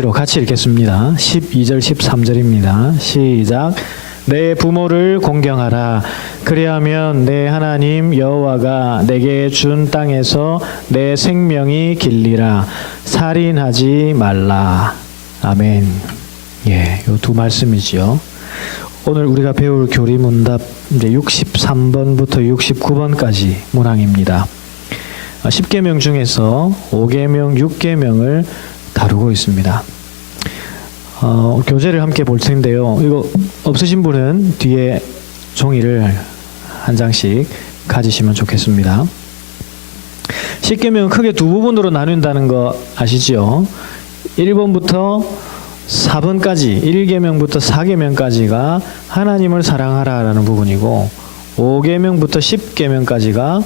같이 읽겠습니다. 12절 13절입니다. 시작. 내 부모를 공경하라. 그리하면 내 하나님 여호와가 내게 준 땅에서 내 생명이 길리라. 살인하지 말라. 아멘. 예, 요 두 말씀이지요. 오늘 우리가 배울 교리문답 이제 63번부터 69번까지 문항입니다. 10계명 중에서 5계명, 6계명을 다루고 있습니다. 교재를 함께 볼 텐데요. 이거 없으신 분은 뒤에 종이를 한 장씩 가지시면 좋겠습니다. 10계명은 크게 두 부분으로 나눈다는 거 아시죠? 1번부터 4번까지 1계명부터 4계명까지가 하나님을 사랑하라라는 부분이고 5계명부터 10계명까지가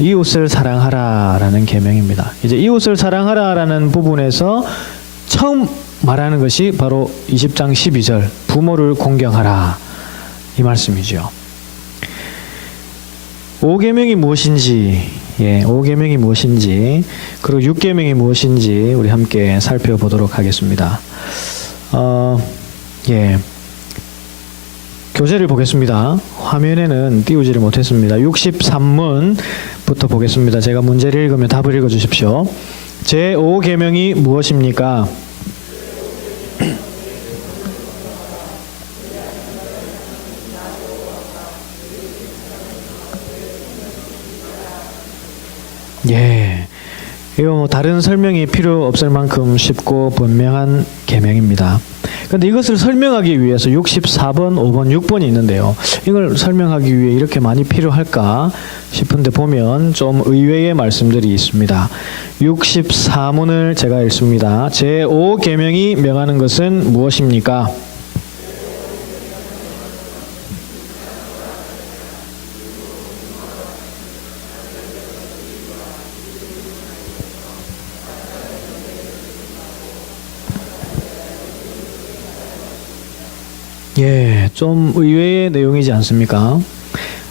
이웃을 사랑하라라는 계명입니다. 이제 이웃을 사랑하라라는 부분에서 처음 말하는 것이 바로 20장 12절 부모를 공경하라 이 말씀이죠. 5계명이 무엇인지, 5계명이 무엇인지, 그리고 6계명이 무엇인지 우리 함께 살펴보도록 하겠습니다. 교재를 보겠습니다. 화면에는 띄우지를 못했습니다. 63문부터 보겠습니다. 제가 문제를 읽으면 답을 읽어주십시오. 제5계명이 무엇입니까? 이거 다른 설명이 필요 없을 만큼 쉽고 분명한 계명입니다. 그런데 이것을 설명하기 위해서 64번, 5번, 6번이 있는데요. 이걸 설명하기 위해 이렇게 많이 필요할까 싶은데 보면 좀 의외의 말씀들이 있습니다. 64문을 제가 읽습니다. 제5계명이 명하는 것은 무엇입니까? 좀 의외의 내용이지 않습니까?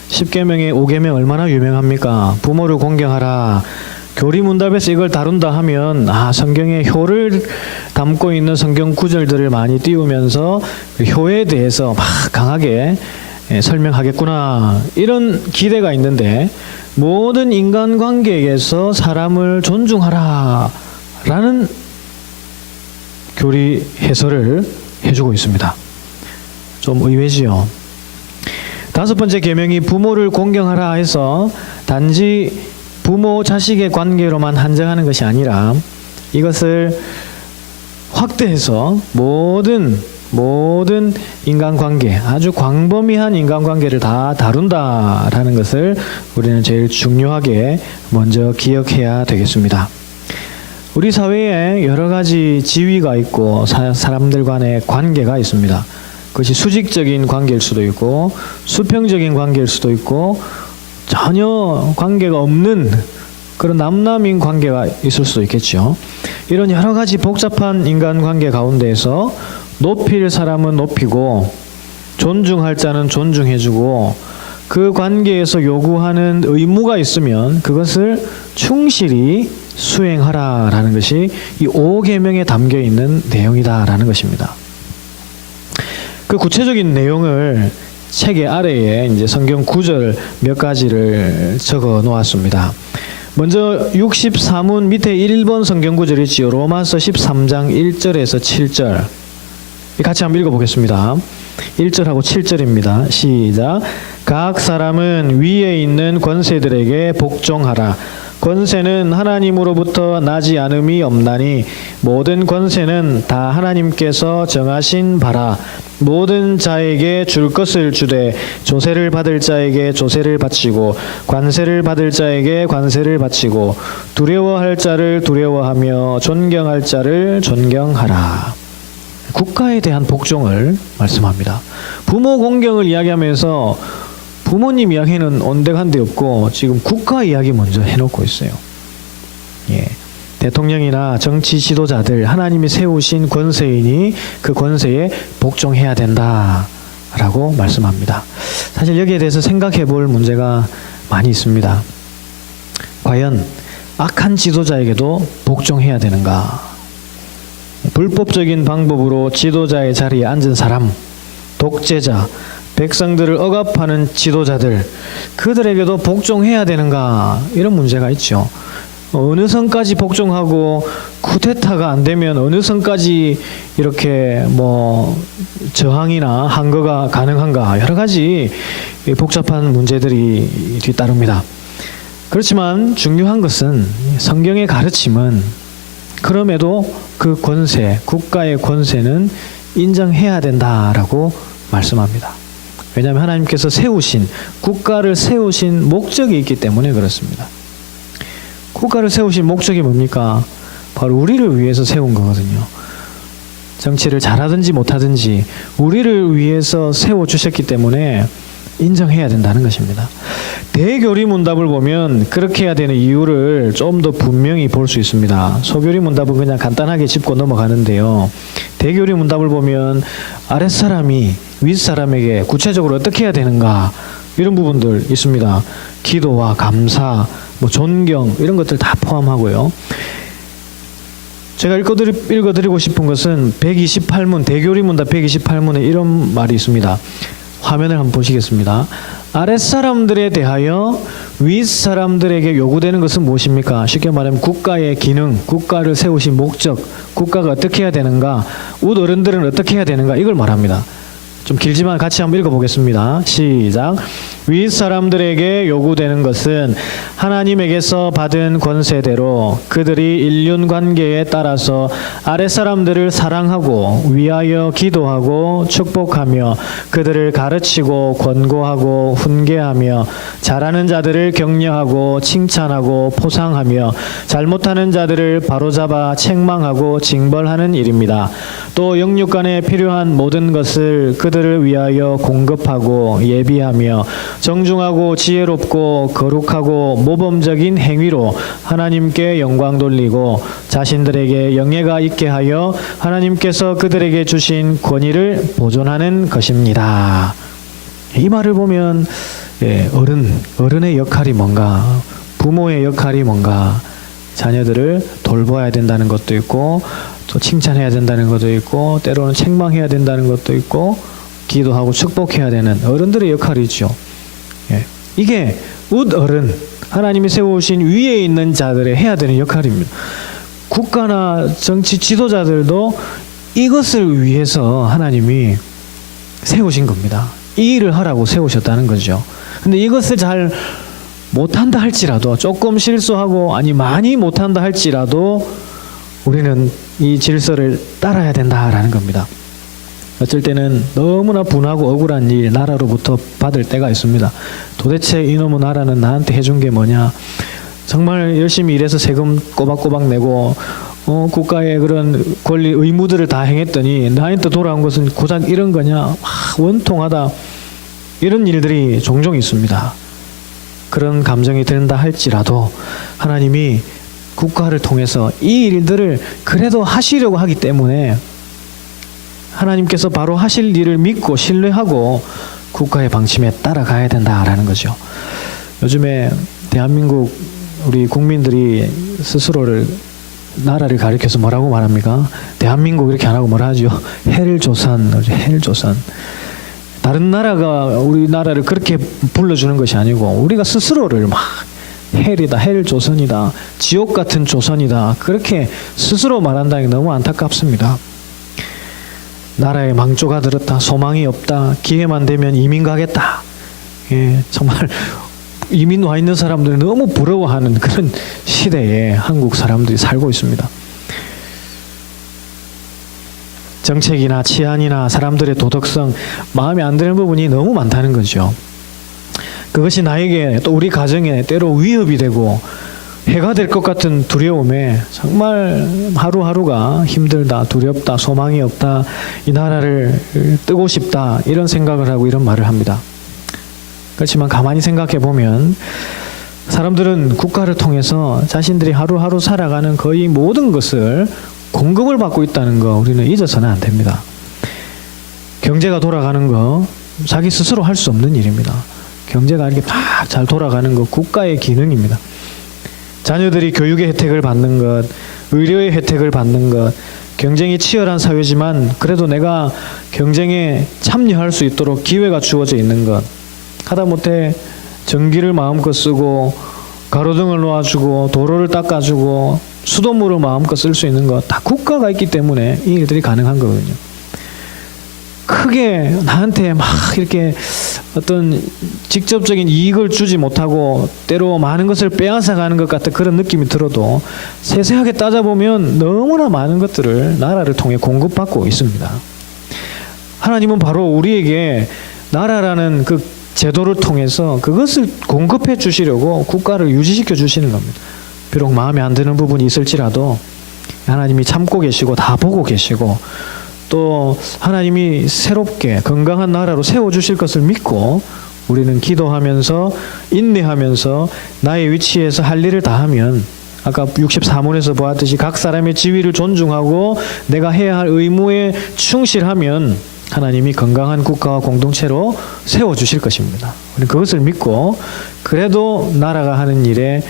10계명의 5계명 얼마나 유명합니까? 부모를 공경하라. 교리문답에서 이걸 다룬다 하면 성경에 효를 담고 있는 성경 구절들을 많이 띄우면서 그 효에 대해서 막 강하게 설명하겠구나 이런 기대가 있는데 모든 인간관계에서 사람을 존중하라 라는 교리 해설을 해주고 있습니다. 좀 의외지요. 5번째 계명이 부모를 공경하라 해서 단지 부모 자식의 관계로만 한정하는 것이 아니라 이것을 확대해서 모든 인간관계, 아주 광범위한 인간관계를 다 다룬다라는 것을 우리는 제일 중요하게 먼저 기억해야 되겠습니다. 우리 사회에 여러 가지 지위가 있고 사람들 간의 관계가 있습니다. 그것이 수직적인 관계일 수도 있고 수평적인 관계일 수도 있고 전혀 관계가 없는 그런 남남인 관계가 있을 수도 있겠죠. 이런 여러 가지 복잡한 인간관계 가운데에서 높일 사람은 높이고 존중할 자는 존중해주고 그 관계에서 요구하는 의무가 있으면 그것을 충실히 수행하라라는 것이 이 5계명에 담겨 있는 내용이다라는 것입니다. 그 구체적인 내용을 책의 아래에 이제 성경 구절 몇 가지를 적어 놓았습니다. 먼저 64문 밑에 1번 성경 구절이 있지요. 로마서 13장 1절에서 7절. 같이 한번 읽어보겠습니다. 1절하고 7절입니다. 시작. 각 사람은 위에 있는 권세들에게 복종하라. 권세는 하나님으로부터 나지 않음이 없나니 모든 권세는 다 하나님께서 정하신 바라. 모든 자에게 줄 것을 주되 조세를 받을 자에게 조세를 바치고 관세를 받을 자에게 관세를 바치고 두려워할 자를 두려워하며 존경할 자를 존경하라. 국가에 대한 복종을 말씀합니다. 부모 공경을 이야기하면서 부모님 이야기는 온데간데 없고 지금 국가 이야기 먼저 해놓고 있어요. 대통령이나 정치 지도자들 하나님이 세우신 권세인이 그 권세에 복종해야 된다라고 말씀합니다. 사실 여기에 대해서 생각해 볼 문제가 많이 있습니다. 과연 악한 지도자에게도 복종해야 되는가? 불법적인 방법으로 지도자의 자리에 앉은 사람, 독재자, 백성들을 억압하는 지도자들, 그들에게도 복종해야 되는가, 이런 문제가 있죠. 어느 선까지 복종하고 쿠데타가 안 되면 어느 선까지 이렇게 저항이나 항거가 가능한가, 여러 가지 복잡한 문제들이 뒤따릅니다. 그렇지만 중요한 것은 성경의 가르침은 그럼에도 그 권세, 국가의 권세는 인정해야 된다라고 말씀합니다. 왜냐하면 하나님께서 국가를 세우신 목적이 있기 때문에 그렇습니다. 국가를 세우신 목적이 뭡니까? 바로 우리를 위해서 세운 거거든요. 정치를 잘하든지 못하든지 우리를 위해서 세워주셨기 때문에 인정해야 된다는 것입니다. 대교리 문답을 보면 그렇게 해야 되는 이유를 좀 더 분명히 볼 수 있습니다. 소교리 문답은 그냥 간단하게 짚고 넘어가는데요. 대교리 문답을 보면 아랫사람이 윗사람에게 구체적으로 어떻게 해야 되는가, 이런 부분들 있습니다. 기도와 감사, 존경, 이런 것들 다 포함하고요. 제가 읽어드리고 싶은 것은 128문, 대교리 문답 128문에 이런 말이 있습니다. 화면을 한번 보시겠습니다. 아랫사람들에 대하여 윗사람들에게 요구되는 것은 무엇입니까? 쉽게 말하면 국가의 기능, 국가를 세우신 목적, 국가가 어떻게 해야 되는가, 윗 어른들은 어떻게 해야 되는가, 이걸 말합니다. 좀 길지만 같이 한번 읽어보겠습니다. 시작. 윗사람들에게 요구되는 것은 하나님에게서 받은 권세대로 그들이 인륜관계에 따라서 아랫사람들을 사랑하고 위하여 기도하고 축복하며 그들을 가르치고 권고하고 훈계하며 잘하는 자들을 격려하고 칭찬하고 포상하며 잘못하는 자들을 바로잡아 책망하고 징벌하는 일입니다. 또 영육간에 필요한 모든 것을 그들을 위하여 공급하고 예비하며 정중하고 지혜롭고 거룩하고 모범적인 행위로 하나님께 영광 돌리고 자신들에게 영예가 있게 하여 하나님께서 그들에게 주신 권위를 보존하는 것입니다. 이 말을 보면 어른의 역할이 뭔가, 부모의 역할이 뭔가, 자녀들을 돌봐야 된다는 것도 있고 또 칭찬해야 된다는 것도 있고 때로는 책망해야 된다는 것도 있고 기도하고 축복해야 되는 어른들의 역할이죠. 이게 윗어른, 하나님이 세우신 위에 있는 자들의 해야 되는 역할입니다. 국가나 정치 지도자들도 이것을 위해서 하나님이 세우신 겁니다. 이 일을 하라고 세우셨다는 거죠. 근데 이것을 잘 못한다 할지라도, 조금 실수하고 많이 못한다 할지라도 우리는 이 질서를 따라야 된다라는 겁니다. 어쩔 때는 너무나 분하고 억울한 일 나라로부터 받을 때가 있습니다. 도대체 이놈의 나라는 나한테 해준 게 뭐냐, 정말 열심히 일해서 세금 꼬박꼬박 내고 국가의 그런 권리 의무들을 다 행했더니 나한테 돌아온 것은 고작 이런 거냐, 원통하다, 이런 일들이 종종 있습니다. 그런 감정이 든다 할지라도 하나님이 국가를 통해서 이 일들을 그래도 하시려고 하기 때문에 하나님께서 바로 하실 일을 믿고 신뢰하고 국가의 방침에 따라가야 된다라는 거죠. 요즘에 대한민국 우리 국민들이 스스로를, 나라를 가리켜서 뭐라고 말합니까? 대한민국 이렇게 안 하고 뭐라 하죠? 헬조선. 다른 나라가 우리나라를 그렇게 불러주는 것이 아니고 우리가 스스로를 막 헬이다, 헬조선이다, 지옥 같은 조선이다, 그렇게 스스로 말한다는 게 너무 안타깝습니다. 나라에 망조가 들었다, 소망이 없다, 기회만 되면 이민 가겠다. 정말 이민 와 있는 사람들이 너무 부러워하는 그런 시대에 한국 사람들이 살고 있습니다. 정책이나 치안이나 사람들의 도덕성, 마음에 안 드는 부분이 너무 많다는 거죠. 그것이 나에게 또 우리 가정에 때로 위협이 되고 해가 될 것 같은 두려움에 정말 하루하루가 힘들다, 두렵다, 소망이 없다, 이 나라를 뜨고 싶다, 이런 생각을 하고 이런 말을 합니다. 그렇지만 가만히 생각해 보면 사람들은 국가를 통해서 자신들이 하루하루 살아가는 거의 모든 것을 공급을 받고 있다는 거 우리는 잊어서는 안 됩니다. 경제가 돌아가는 거 자기 스스로 할 수 없는 일입니다. 경제가 이렇게 막 잘 돌아가는 거 국가의 기능입니다. 자녀들이 교육의 혜택을 받는 것, 의료의 혜택을 받는 것, 경쟁이 치열한 사회지만 그래도 내가 경쟁에 참여할 수 있도록 기회가 주어져 있는 것, 하다못해 전기를 마음껏 쓰고 가로등을 놓아주고 도로를 닦아주고 수돗물을 마음껏 쓸 수 있는 것, 다 국가가 있기 때문에 이 일들이 가능한 거거든요. 크게 나한테 막 이렇게 어떤 직접적인 이익을 주지 못하고 때로 많은 것을 빼앗아 가는 것 같은 그런 느낌이 들어도 세세하게 따져보면 너무나 많은 것들을 나라를 통해 공급받고 있습니다. 하나님은 바로 우리에게 나라라는 그 제도를 통해서 그것을 공급해 주시려고 국가를 유지시켜 주시는 겁니다. 비록 마음에 안 드는 부분이 있을지라도 하나님이 참고 계시고 다 보고 계시고 또 하나님이 새롭게 건강한 나라로 세워주실 것을 믿고 우리는 기도하면서 인내하면서 나의 위치에서 할 일을 다하면 아까 64문에서 보았듯이 각 사람의 지위를 존중하고 내가 해야 할 의무에 충실하면 하나님이 건강한 국가와 공동체로 세워주실 것입니다. 우리는 그것을 믿고 그래도 나라가 하는 일에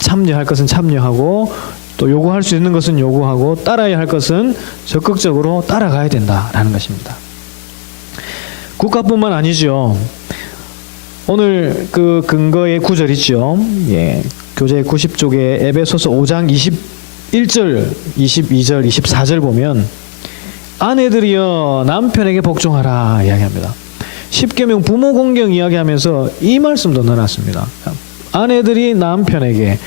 참여할 것은 참여하고 또 요구할 수 있는 것은 요구하고 따라야 할 것은 적극적으로 따라가야 된다라는 것입니다. 국가뿐만 아니죠. 오늘 그 근거의 구절이죠. 예, 교재 90쪽에 에베소서 5장 21절, 22절, 24절 보면 아내들이여 남편에게 복종하라 이야기합니다. 십계명 부모 공경 이야기하면서 이 말씀도 넣어놨습니다. 아내들이 남편에게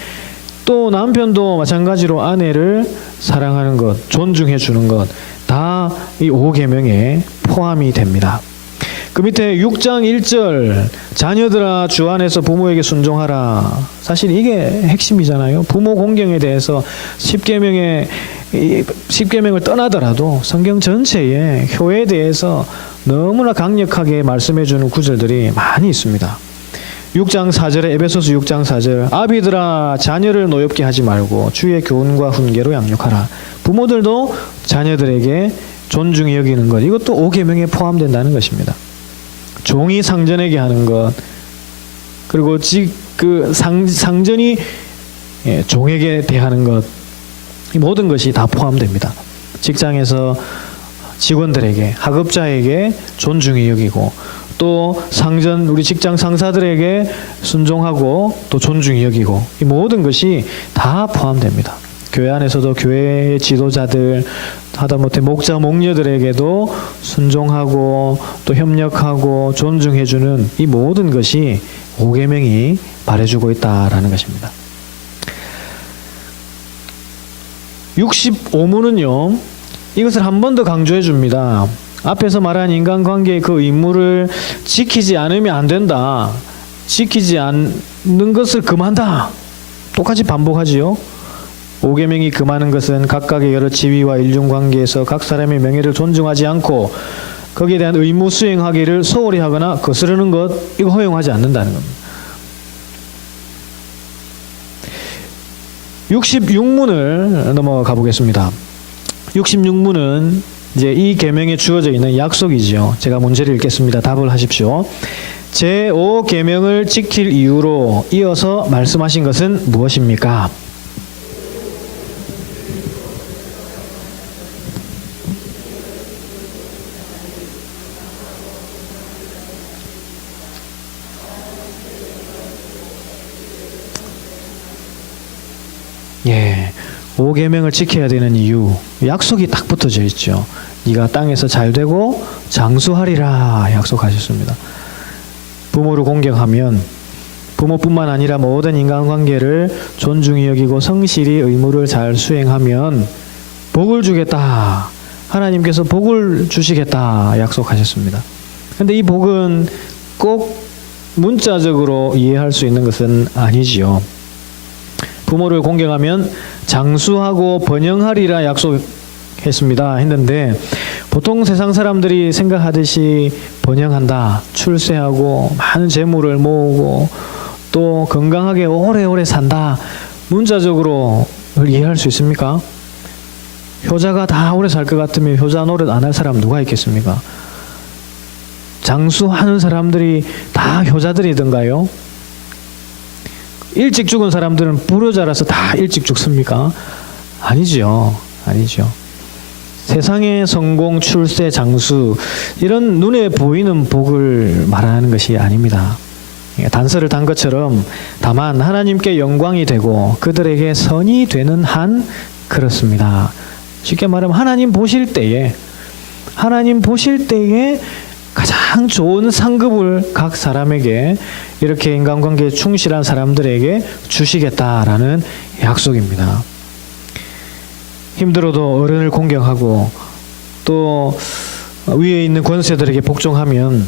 또 남편도 마찬가지로 아내를 사랑하는 것, 존중해 주는 것, 다 이 5계명에 포함이 됩니다. 그 밑에 6장 1절 자녀들아 주 안에서 부모에게 순종하라. 사실 이게 핵심이잖아요. 부모 공경에 대해서 10계명을 떠나더라도 성경 전체에 효에 대해서 너무나 강력하게 말씀해 주는 구절들이 많이 있습니다. 6장 4절에 에베소서 6장 4절 아비들아 자녀를 노엽게 하지 말고 주의 교훈과 훈계로 양육하라. 부모들도 자녀들에게 존중히 여기는 것, 이것도 5계명에 포함된다는 것입니다. 종이 상전에게 하는 것, 그리고 상전이 종에게 대하는 것, 이 모든 것이 다 포함됩니다. 직장에서 직원들에게, 학업자에게 존중히 여기고 또 상전 우리 직장 상사들에게 순종하고 또 존중히 여기고 이 모든 것이 다 포함됩니다. 교회 안에서도 교회의 지도자들 하다못해 목자 목녀들에게도 순종하고 또 협력하고 존중해주는 이 모든 것이 5계명이 말해주고 있다라는 것입니다. 65문은요 이것을 한 번 더 강조해 줍니다. 앞에서 말한 인간관계의 그 의무를 지키지 않으면 안 된다. 지키지 않는 것을 금한다. 똑같이 반복하지요. 5계명이 금하는 것은 각각의 여러 지위와 인륜관계에서 각 사람의 명예를 존중하지 않고 거기에 대한 의무 수행하기를 소홀히 하거나 거스르는 것, 이거 허용하지 않는다는 겁니다. 66문을 넘어가 보겠습니다. 66문은 이제 이 계명에 주어져 있는 약속이지요. 제가 문제를 읽겠습니다. 답을 하십시오. 제5계명을 지킬 이유로 이어서 말씀하신 것은 무엇입니까? 예, 5계명을 지켜야 되는 이유, 약속이 딱 붙어져 있죠. 네가 땅에서 잘 되고 장수하리라 약속하셨습니다. 부모를 공경하면 부모뿐만 아니라 모든 인간관계를 존중히 여기고 성실히 의무를 잘 수행하면 복을 주겠다. 하나님께서 복을 주시겠다 약속하셨습니다. 그런데 이 복은 꼭 문자적으로 이해할 수 있는 것은 아니지요. 부모를 공경하면 장수하고 번영하리라 약속했습니다 했는데 보통 세상 사람들이 생각하듯이 번영한다, 출세하고 많은 재물을 모으고 또 건강하게 오래오래 산다, 문자적으로 이해할 수 있습니까? 효자가 다 오래 살 것 같으면 효자 노릇 안 할 사람 누가 있겠습니까? 장수하는 사람들이 다 효자들이던가요? 일찍 죽은 사람들은 불효자라서 다 일찍 죽습니까? 아니죠. 아니죠. 세상의 성공, 출세, 장수 이런 눈에 보이는 복을 말하는 것이 아닙니다. 단서를 단 것처럼 다만 하나님께 영광이 되고 그들에게 선이 되는 한 그렇습니다. 쉽게 말하면 하나님 보실 때에 가장 좋은 상급을 각 사람에게 이렇게 인간관계에 충실한 사람들에게 주시겠다라는 약속입니다. 힘들어도 어른을 공경하고 또 위에 있는 권세들에게 복종하면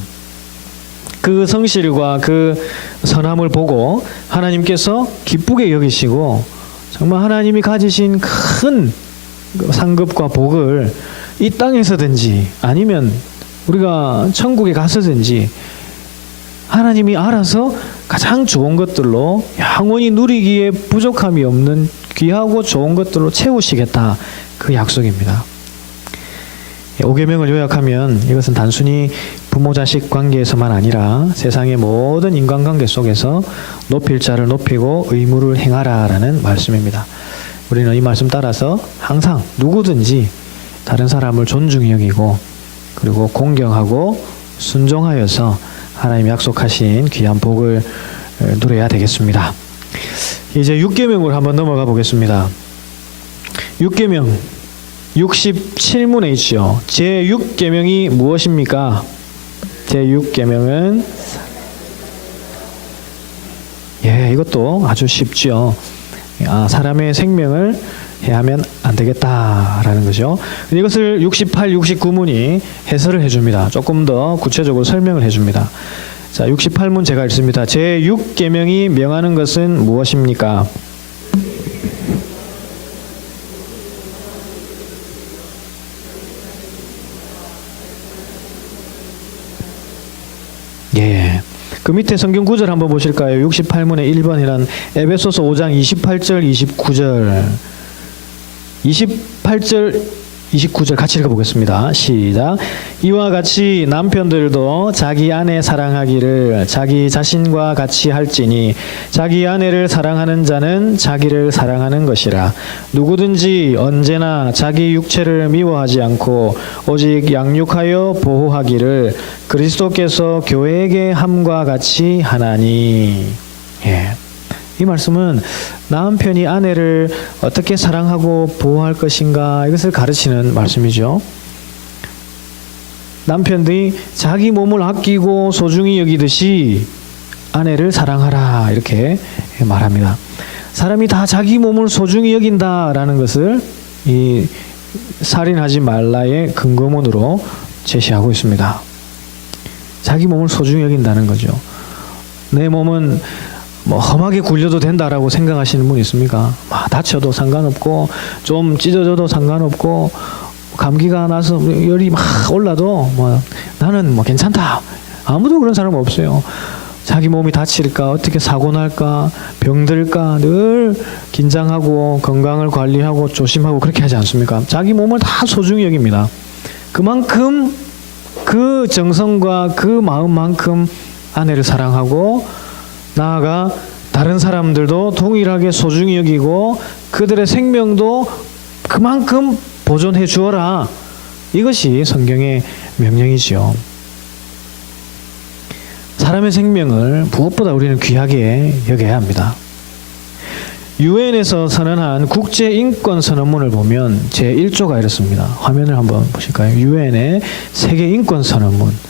그 성실과 그 선함을 보고 하나님께서 기쁘게 여기시고 정말 하나님이 가지신 큰 상급과 복을 이 땅에서든지 아니면 우리가 천국에 가서든지 하나님이 알아서 가장 좋은 것들로 영원히 누리기에 부족함이 없는 귀하고 좋은 것들로 채우시겠다. 그 약속입니다. 5계명을 요약하면 이것은 단순히 부모 자식 관계에서만 아니라 세상의 모든 인간관계 속에서 높일 자를 높이고 의무를 행하라라는 말씀입니다. 우리는 이 말씀 따라서 항상 누구든지 다른 사람을 존중히 여기고 그리고 공경하고 순종하여서 하나님 약속하신 귀한 복을 누려야 되겠습니다. 이제 6계명으로 한번 넘어가 보겠습니다. 6계명 67문에 있죠. 제6계명이 무엇입니까? 제6계명은 이것도 아주 쉽죠. 사람의 생명을 해하면 안 되겠다라는 거죠. 이것을 68, 69문이 해설을 해줍니다. 조금 더 구체적으로 설명을 해줍니다. 자, 68문 제가 읽습니다. 제6계명이 명하는 것은 무엇입니까? 그 밑에 성경 구절 한번 보실까요? 68문의 1번이란 에베소서 5장 28절 29절 28절 29절 같이 읽어보겠습니다. 시작. 이와 같이 남편들도 자기 아내 사랑하기를 자기 자신과 같이 할지니 자기 아내를 사랑하는 자는 자기를 사랑하는 것이라. 누구든지 언제나 자기 육체를 미워하지 않고 오직 양육하여 보호하기를 그리스도께서 교회에게 함과 같이 하나니. 이 말씀은 남편이 아내를 어떻게 사랑하고 보호할 것인가 이것을 가르치는 말씀이죠. 남편들이 자기 몸을 아끼고 소중히 여기듯이 아내를 사랑하라 이렇게 말합니다. 사람이 다 자기 몸을 소중히 여긴다라는 것을 이 살인하지 말라의 근거문으로 제시하고 있습니다. 자기 몸을 소중히 여긴다는 거죠. 내 몸은 험하게 굴려도 된다라고 생각하시는 분 있습니까? 다쳐도 상관없고 좀 찢어져도 상관없고 감기가 나서 열이 막 올라도 나는 괜찮다. 아무도 그런 사람 없어요. 자기 몸이 다칠까 어떻게 사고 날까 병들까 늘 긴장하고 건강을 관리하고 조심하고 그렇게 하지 않습니까? 자기 몸을 다 소중히 여깁니다. 그만큼 그 정성과 그 마음만큼 아내를 사랑하고 나아가 다른 사람들도 동일하게 소중히 여기고 그들의 생명도 그만큼 보존해 주어라. 이것이 성경의 명령이지요. 사람의 생명을 무엇보다 우리는 귀하게 여겨야 합니다. 유엔에서 선언한 국제인권선언문을 보면 제1조가 이렇습니다. 화면을 한번 보실까요? 유엔의 세계인권선언문.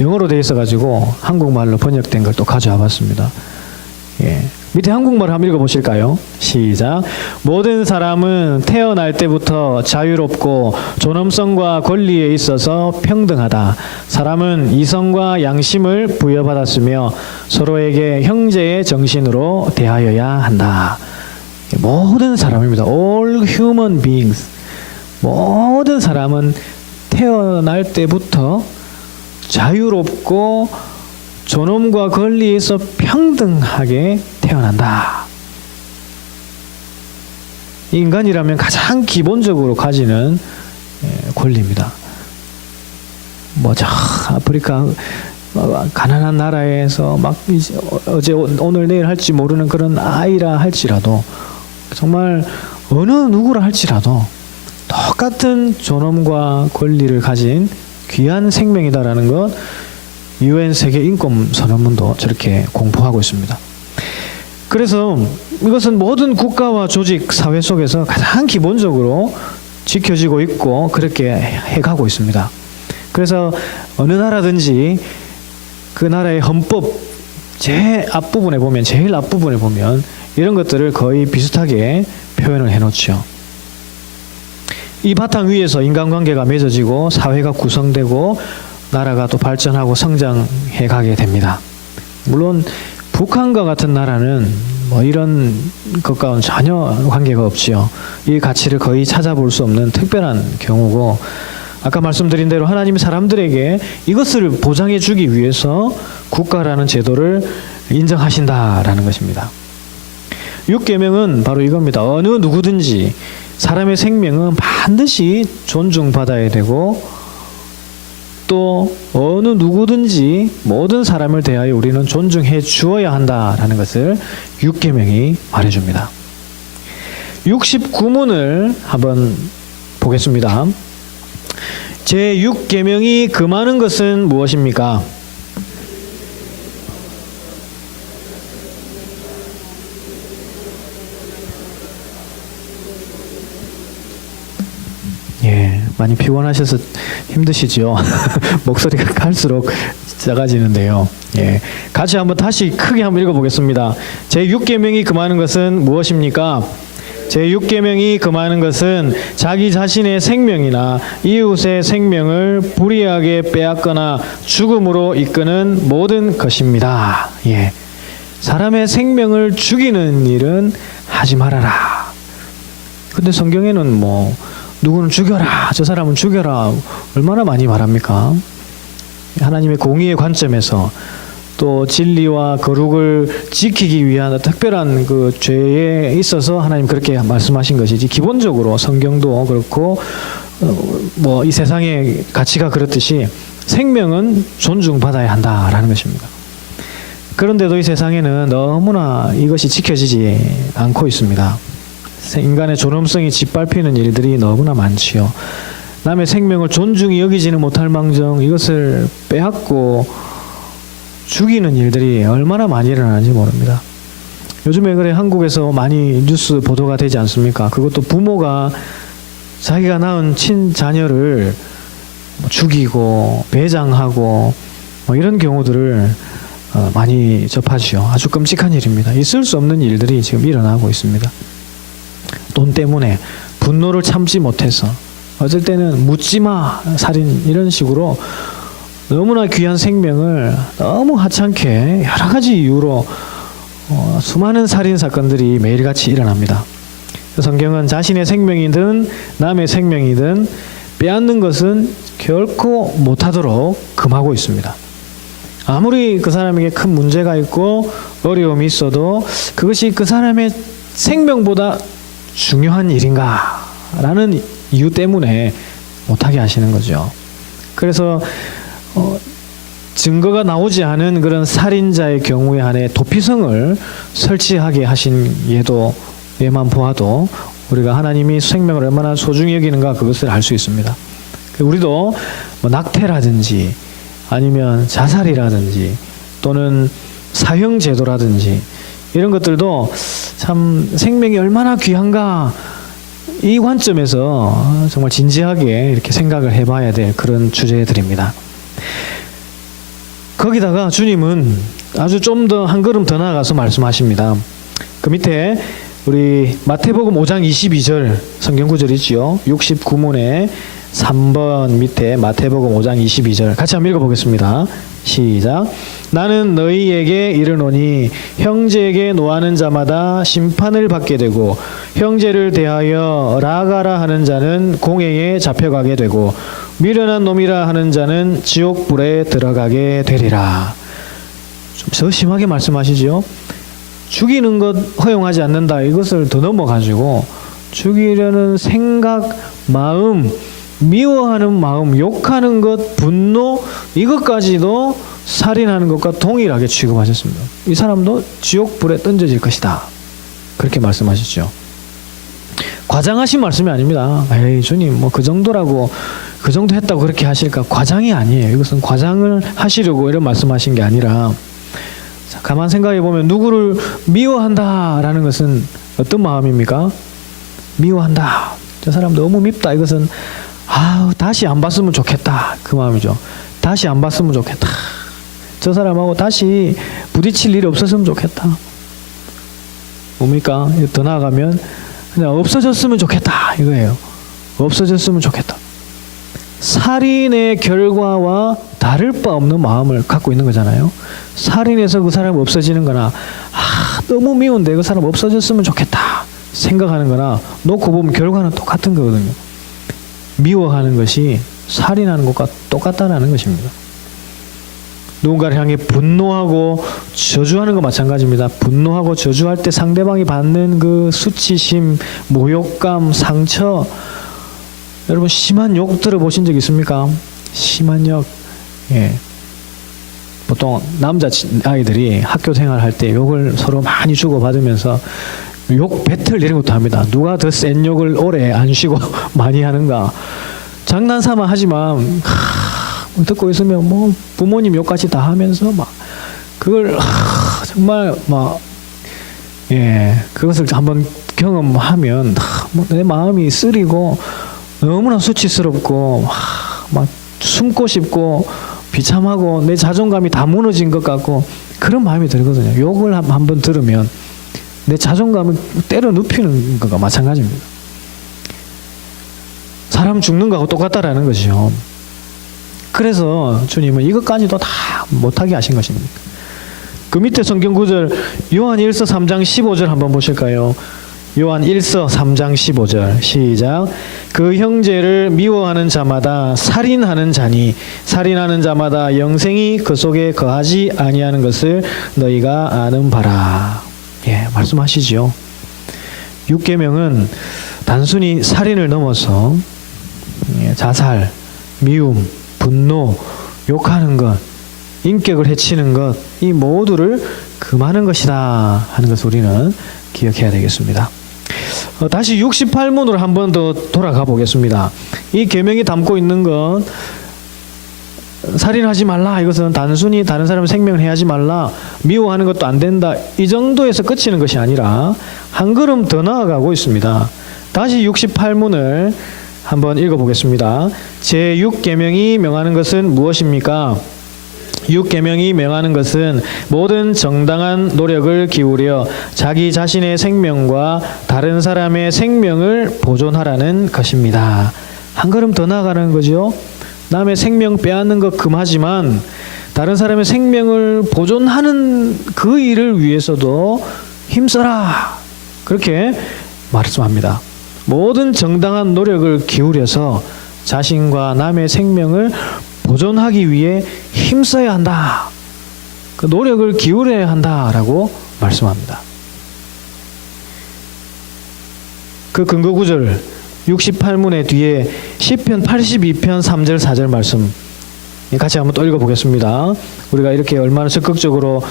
영어로 되어 있어가지고 한국말로 번역된 걸 또 가져와 봤습니다. 밑에 한국말 한번 읽어보실까요? 시작. 모든 사람은 태어날 때부터 자유롭고 존엄성과 권리에 있어서 평등하다. 사람은 이성과 양심을 부여받았으며 서로에게 형제의 정신으로 대하여야 한다. 모든 사람입니다. All human beings. 모든 사람은 태어날 때부터 자유롭고 존엄과 권리에서 평등하게 태어난다. 인간이라면 가장 기본적으로 가지는 권리입니다. 저 아프리카 가난한 나라에서 막 어제 오늘 내일 할지 모르는 그런 아이라 할지라도 정말 어느 누구라 할지라도 똑같은 존엄과 권리를 가진 귀한 생명이다라는 것 UN 세계 인권 선언문도 저렇게 공포하고 있습니다. 그래서 이것은 모든 국가와 조직, 사회 속에서 가장 기본적으로 지켜지고 있고 그렇게 해가고 있습니다. 그래서 어느 나라든지 그 나라의 헌법 제일 앞부분에 보면 이런 것들을 거의 비슷하게 표현을 해놓죠. 이 바탕 위에서 인간관계가 맺어지고 사회가 구성되고 나라가 또 발전하고 성장해 가게 됩니다. 물론 북한과 같은 나라는 뭐 이런 것과는 전혀 관계가 없지요. 이 가치를 거의 찾아볼 수 없는 특별한 경우고, 아까 말씀드린 대로 하나님이 사람들에게 이것을 보장해 주기 위해서 국가라는 제도를 인정하신다라는 것입니다. 6계명은 바로 이겁니다. 어느 누구든지 사람의 생명은 반드시 존중받아야 되고, 또 어느 누구든지 모든 사람을 대하여 우리는 존중해 주어야 한다라는 것을 6계명이 말해줍니다. 69문을 한번 보겠습니다. 제6계명이 금하는 것은 무엇입니까? 예, 많이 피곤하셔서 힘드시죠? 목소리가 갈수록 작아지는데요. 예, 같이 한번 다시 크게 한번 읽어보겠습니다. 제6계명이 금하는 것은 무엇입니까? 제6계명이 금하는 것은 자기 자신의 생명이나 이웃의 생명을 불의하게 빼앗거나 죽음으로 이끄는 모든 것입니다. 예, 사람의 생명을 죽이는 일은 하지 말아라. 근데 성경에는 뭐 누구는 죽여라, 저 사람은 죽여라 얼마나 많이 말합니까? 하나님의 공의의 관점에서 또 진리와 거룩을 지키기 위한 특별한 그 죄에 있어서 하나님 그렇게 말씀하신 것이지, 기본적으로 성경도 그렇고 뭐 이 세상의 가치가 그렇듯이 생명은 존중받아야 한다라는 것입니다. 그런데도 이 세상에는 너무나 이것이 지켜지지 않고 있습니다. 인간의 존엄성이 짓밟히는 일들이 너무나 많지요. 남의 생명을 존중히 여기지는 못할 망정 이것을 빼앗고 죽이는 일들이 얼마나 많이 일어나는지 모릅니다. 요즘에 그래 한국에서 많이 뉴스 보도가 되지 않습니까? 그것도 부모가 자기가 낳은 친자녀를 죽이고 배장하고 뭐 이런 경우들을 많이 접하지요. 아주 끔찍한 일입니다. 있을 수 없는 일들이 지금 일어나고 있습니다. 돈 때문에 분노를 참지 못해서, 어쩔 때는 묻지마 살인 이런 식으로 너무나 귀한 생명을 너무 하찮게 여러 가지 이유로 수많은 살인 사건들이 매일같이 일어납니다. 성경은 자신의 생명이든 남의 생명이든 빼앗는 것은 결코 못하도록 금하고 있습니다. 아무리 그 사람에게 큰 문제가 있고 어려움이 있어도 그것이 그 사람의 생명보다 중요한 일인가 라는 이유 때문에 못하게 하시는 거죠. 그래서 증거가 나오지 않은 그런 살인자의 경우에 한해 도피성을 설치하게 하신 예만 보아도 우리가 하나님이 생명을 얼마나 소중히 여기는가 그것을 알 수 있습니다. 우리도 뭐 낙태라든지 아니면 자살이라든지 또는 사형제도라든지 이런 것들도 참 생명이 얼마나 귀한가, 이 관점에서 정말 진지하게 이렇게 생각을 해봐야 될 그런 주제들입니다. 거기다가 주님은 아주 좀 더 한 걸음 더 나아가서 말씀하십니다. 그 밑에 우리 마태복음 5장 22절 성경 구절 있지요. 69문에 3번 밑에 마태복음 5장 22절 같이 한번 읽어보겠습니다. 시작. 나는 너희에게 이르노니 형제에게 노하는 자마다 심판을 받게 되고 형제를 대하여 라가라 하는 자는 공회에 잡혀가게 되고 미련한 놈이라 하는 자는 지옥불에 들어가게 되리라. 좀 더 심하게 말씀하시죠. 죽이는 것 허용하지 않는다, 이것을 더 넘어가지고 죽이려는 생각, 마음, 미워하는 마음, 욕하는 것, 분노, 이것까지도 살인하는 것과 동일하게 취급하셨습니다. 이 사람도 지옥불에 던져질 것이다, 그렇게 말씀하셨죠. 과장하신 말씀이 아닙니다. 에이 주님 뭐 그 정도라고 그 정도 했다고 그렇게 하실까? 과장이 아니에요. 이것은 과장을 하시려고 이런 말씀하신 게 아니라 자, 가만 생각해 보면 누구를 미워한다라는 것은 어떤 마음입니까? 미워한다. 저 사람 너무 밉다. 이것은 다시 안 봤으면 좋겠다. 그 마음이죠. 다시 안 봤으면 좋겠다. 저 사람하고 다시 부딪힐 일이 없었으면 좋겠다. 뭡니까? 더 나아가면 그냥 없어졌으면 좋겠다. 이거예요. 없어졌으면 좋겠다. 살인의 결과와 다를 바 없는 마음을 갖고 있는 거잖아요. 살인해서 그 사람이 없어지는 거나 너무 미운데 그 사람 없어졌으면 좋겠다 생각하는 거나 놓고 보면 결과는 똑같은 거거든요. 미워하는 것이 살인하는 것과 똑같다는 것입니다. 누군가를 향해 분노하고 저주하는 거 마찬가지입니다. 분노하고 저주할 때 상대방이 받는 그 수치심, 모욕감, 상처. 여러분 심한 욕 들어보신 적 있습니까? 심한 욕. 예. 보통 남자 아이들이 학교 생활할 때 욕을 서로 많이 주고받으면서 욕 배틀 이런 것도 합니다. 누가 더 센 욕을 오래 안 쉬고 많이 하는가. 장난삼아 하지만 듣고 있으면 뭐 부모님 욕까지 다 하면서 막 그걸 정말 막 그것을 한번 경험하면 내 마음이 쓰리고 너무나 수치스럽고 막 숨고 싶고 비참하고 내 자존감이 다 무너진 것 같고 그런 마음이 들거든요. 욕을 한번 들으면 내 자존감을 때려 눕히는 것과 마찬가지입니다. 사람 죽는 거하고 똑같다라는 것이죠. 그래서 주님은 이것까지도 다 못하게 하신 것입니다. 그 밑에 성경 구절 요한 1서 3장 15절 한번 보실까요? 요한 1서 3장 15절 시작. 그 형제를 미워하는 자마다 살인하는 자니 살인하는 자마다 영생이 그 속에 거하지 아니하는 것을 너희가 아는 바라. 말씀하시죠. 6계명은 단순히 살인을 넘어서 자살, 미움, 분노, 욕하는 것, 인격을 해치는 것, 이 모두를 금하는 것이다 하는 것을 우리는 기억해야 되겠습니다. 다시 68문으로 한 번 더 돌아가 보겠습니다. 이 계명이 담고 있는 건 살인하지 말라, 이것은 단순히 다른 사람의 생명을 해하지 말라, 미워하는 것도 안 된다, 이 정도에서 그치는 것이 아니라 한 걸음 더 나아가고 있습니다. 다시 68문을 한번 읽어보겠습니다. 제6계명이 명하는 것은 무엇입니까? 6계명이 명하는 것은 모든 정당한 노력을 기울여 자기 자신의 생명과 다른 사람의 생명을 보존하라는 것입니다. 한 걸음 더 나아가는 거죠. 남의 생명 빼앗는 것 금하지만 다른 사람의 생명을 보존하는 그 일을 위해서도 힘써라. 그렇게 말씀합니다. 모든 정당한 노력을 기울여서 자신과 남의 생명을 보존하기 위해 힘써야 한다. 그 노력을 기울여야 한다라고 말씀합니다. 그 근거 구절 68문의 뒤에 시편 82편 3절 4절 말씀 같이 한번 또 읽어보겠습니다. 우리가 이렇게 얼마나 적극적으로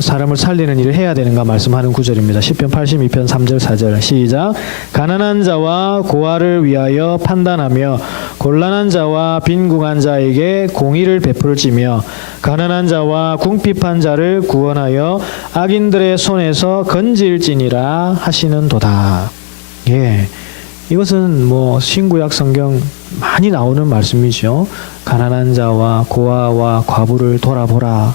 사람을 살리는 일을 해야 되는가 말씀하는 구절입니다. 시편 82편 3절 4절 시작. 가난한 자와 고아를 위하여 판단하며 곤란한 자와 빈궁한 자에게 공의를 베풀지며 가난한 자와 궁핍한 자를 구원하여 악인들의 손에서 건질지니라 하시는도다. 이것은 신구약 성경 많이 나오는 말씀이죠. 가난한 자와 고아와 과부를 돌아보라.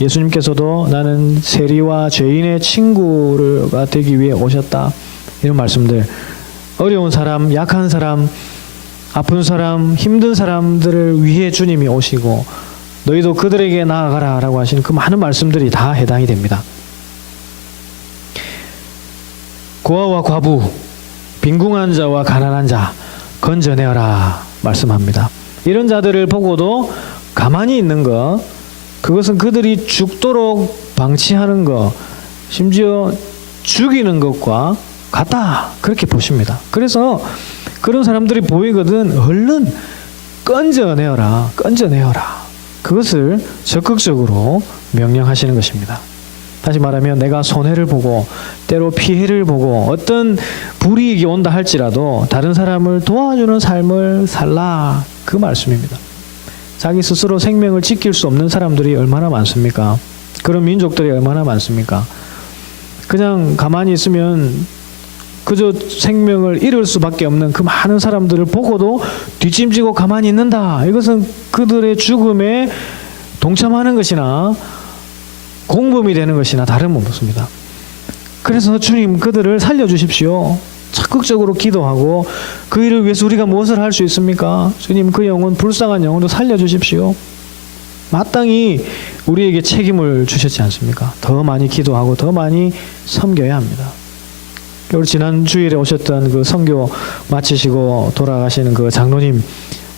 예수님께서도 나는 세리와 죄인의 친구가 되기 위해 오셨다. 이런 말씀들. 어려운 사람, 약한 사람, 아픈 사람, 힘든 사람들을 위해 주님이 오시고 너희도 그들에게 나아가라 라고 하시는 그 많은 말씀들이 다 해당이 됩니다. 고아와 과부, 빈궁한 자와 가난한 자 건져내어라 말씀합니다. 이런 자들을 보고도 가만히 있는 것, 그것은 그들이 죽도록 방치하는 것, 심지어 죽이는 것과 같다, 그렇게 보십니다. 그래서 그런 사람들이 보이거든 얼른 건져내어라, 건져내어라, 그것을 적극적으로 명령하시는 것입니다. 다시 말하면 내가 손해를 보고 때로 피해를 보고 어떤 불이익이 온다 할지라도 다른 사람을 도와주는 삶을 살라, 그 말씀입니다. 자기 스스로 생명을 지킬 수 없는 사람들이 얼마나 많습니까? 그런 민족들이 얼마나 많습니까? 그냥 가만히 있으면 그저 생명을 잃을 수밖에 없는 그 많은 사람들을 보고도 뒷짐지고 가만히 있는다. 이것은 그들의 죽음에 동참하는 것이나 공범이 되는 것이나 다름은 없습니다. 그래서 주님 그들을 살려주십시오. 적극적으로 기도하고 그 일을 위해서 우리가 무엇을 할 수 있습니까? 주님 그 영혼, 불쌍한 영혼도 살려주십시오. 마땅히 우리에게 책임을 주셨지 않습니까? 더 많이 기도하고 더 많이 섬겨야 합니다. 우리 지난 주일에 오셨던 그 선교 마치시고 돌아가시는 그 장로님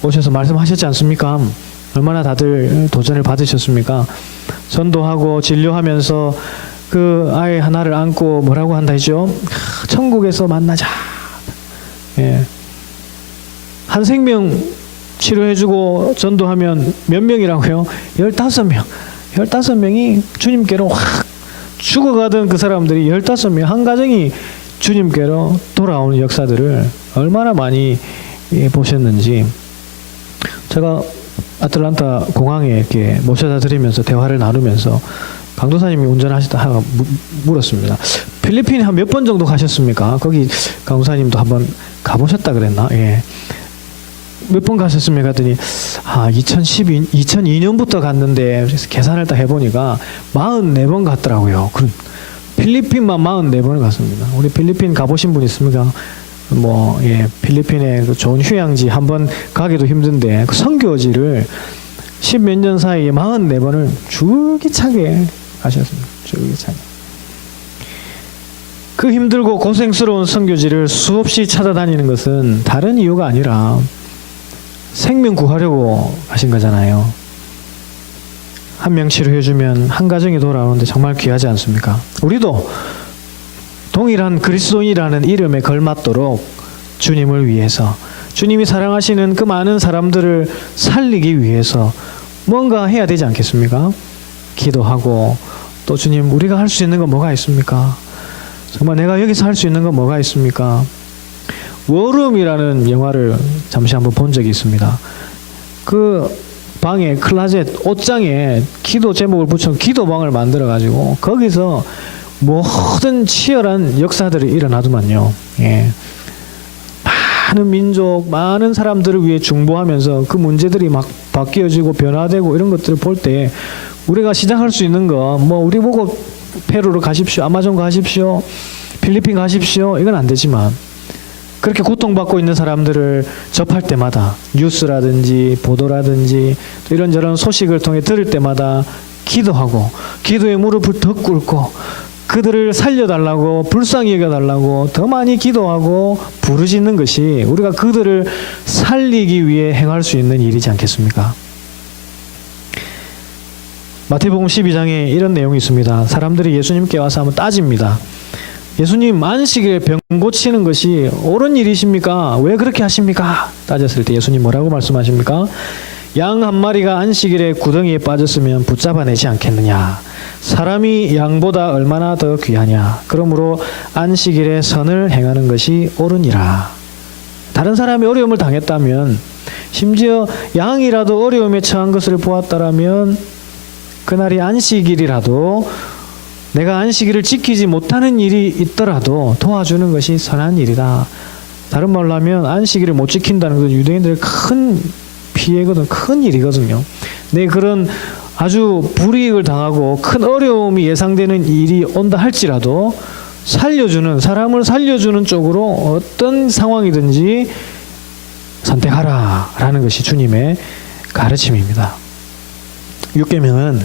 오셔서 말씀하셨지 않습니까? 얼마나 다들 도전을 받으셨습니까? 전도하고 진료하면서 그 아이 하나를 안고 뭐라고 한다 했죠? 천국에서 만나자. 예. 한 생명 치료해주고 전도하면 몇 명이라고요? 15명. 15명이 주님께로 확 죽어가던 그 사람들이 15명, 한 가정이 주님께로 돌아오는 역사들을 얼마나 많이 보셨는지. 제가 아틀란타 공항에 이렇게 모셔다 드리면서 대화를 나누면서 강도사님이 운전하시다 하가 물었습니다. 필리핀에 한 몇 번 정도 가셨습니까? 거기 강도사님도 한번 가보셨다 그랬나? 예. 몇 번 가셨습니까? 했더니 2002년부터 갔는데 그래서 계산을 딱 해보니까 44번 갔더라고요. 필리핀만 44번을 갔습니다. 우리 필리핀 가보신 분 있습니까? 필리핀에 그 좋은 휴양지 한번 가기도 힘든데 그 선교지를 10몇 년 사이에 44번을 줄기차게 가셨습니다. 줄기차게. 그 힘들고 고생스러운 선교지를 수없이 찾아다니는 것은 다른 이유가 아니라 생명 구하려고 가신 거잖아요. 한 명 치료해주면 한 가정이 돌아오는데 정말 귀하지 않습니까? 우리도 동일한 그리스도인이라는 이름에 걸맞도록 주님을 위해서, 주님이 사랑하시는 그 많은 사람들을 살리기 위해서 뭔가 해야 되지 않겠습니까? 기도하고 또 주님 우리가 할 수 있는 건 뭐가 있습니까? 정말 내가 여기서 할 수 있는 건 뭐가 있습니까? 워룸이라는 영화를 잠시 한번 본 적이 있습니다. 그 방에 클라젯 옷장에 기도 제목을 붙여 기도방을 만들어 가지고 거기서 모든 치열한 역사들이 일어나더만요. 예. 많은 민족, 많은 사람들을 위해 중보하면서 그 문제들이 막 바뀌어지고 변화되고 이런 것들을 볼 때 우리가 시작할 수 있는 거, 우리 보고 페루로 가십시오, 아마존 가십시오, 필리핀 가십시오, 이건 안 되지만 그렇게 고통받고 있는 사람들을 접할 때마다 뉴스라든지 보도라든지 또 이런저런 소식을 통해 들을 때마다 기도하고 기도의 무릎을 더 꿇고 그들을 살려달라고 불쌍히 여겨달라고 더 많이 기도하고 부르짖는 것이 우리가 그들을 살리기 위해 행할 수 있는 일이지 않겠습니까? 마태복음 12장에 이런 내용이 있습니다. 사람들이 예수님께 와서 한번 따집니다. 예수님, 안식일에 병 고치는 것이 옳은 일이십니까? 왜 그렇게 하십니까? 따졌을 때 예수님 뭐라고 말씀하십니까? 양 한 마리가 안식일에 구덩이에 빠졌으면 붙잡아내지 않겠느냐? 사람이 양보다 얼마나 더 귀하냐? 그러므로 안식일에 선을 행하는 것이 옳으니라. 다른 사람이 어려움을 당했다면, 심지어 양이라도 어려움에 처한 것을 보았다라면 그날이 안식일이라도 내가 안식일을 지키지 못하는 일이 있더라도 도와주는 것이 선한 일이다. 다른 말로 하면 안식일을 못 지킨다는 것은 유대인들의 큰 피해거든, 큰 일이거든요. 내 그런 아주 불이익을 당하고 큰 어려움이 예상되는 일이 온다 할지라도 살려주는, 사람을 살려주는 쪽으로 어떤 상황이든지 선택하라 라는 것이 주님의 가르침입니다. 6계명은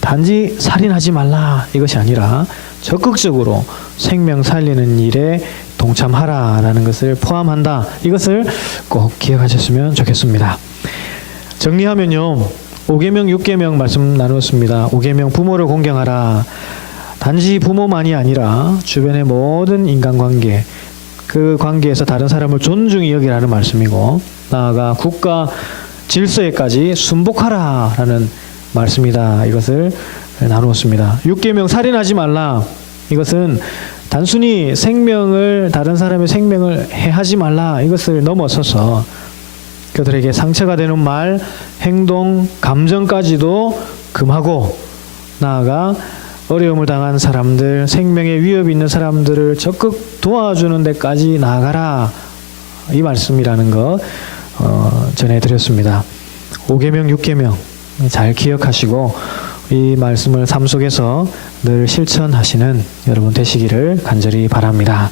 단지 살인하지 말라 이것이 아니라 적극적으로 생명 살리는 일에 동참하라라는 것을 포함한다. 이것을 꼭 기억하셨으면 좋겠습니다. 정리하면요, 5계명 6계명 말씀 나누었습니다. 5계명 부모를 공경하라. 단지 부모만이 아니라 주변의 모든 인간관계, 그 관계에서 다른 사람을 존중히 여기라는 말씀이고, 나아가 국가 질서에까지 순복하라라는 말씀이다. 이것을 나누었습니다. 6계명 살인하지 말라. 이것은 단순히 다른 사람의 생명을 해하지 말라. 이것을 넘어서서 그들에게 상처가 되는 말, 행동, 감정까지도 금하고 나아가 어려움을 당한 사람들, 생명에 위협이 있는 사람들을 적극 도와주는 데까지 나아가라. 이 말씀이라는 거 전해드렸습니다. 5계명, 6계명 잘 기억하시고 이 말씀을 삶 속에서 늘 실천하시는 여러분 되시기를 간절히 바랍니다.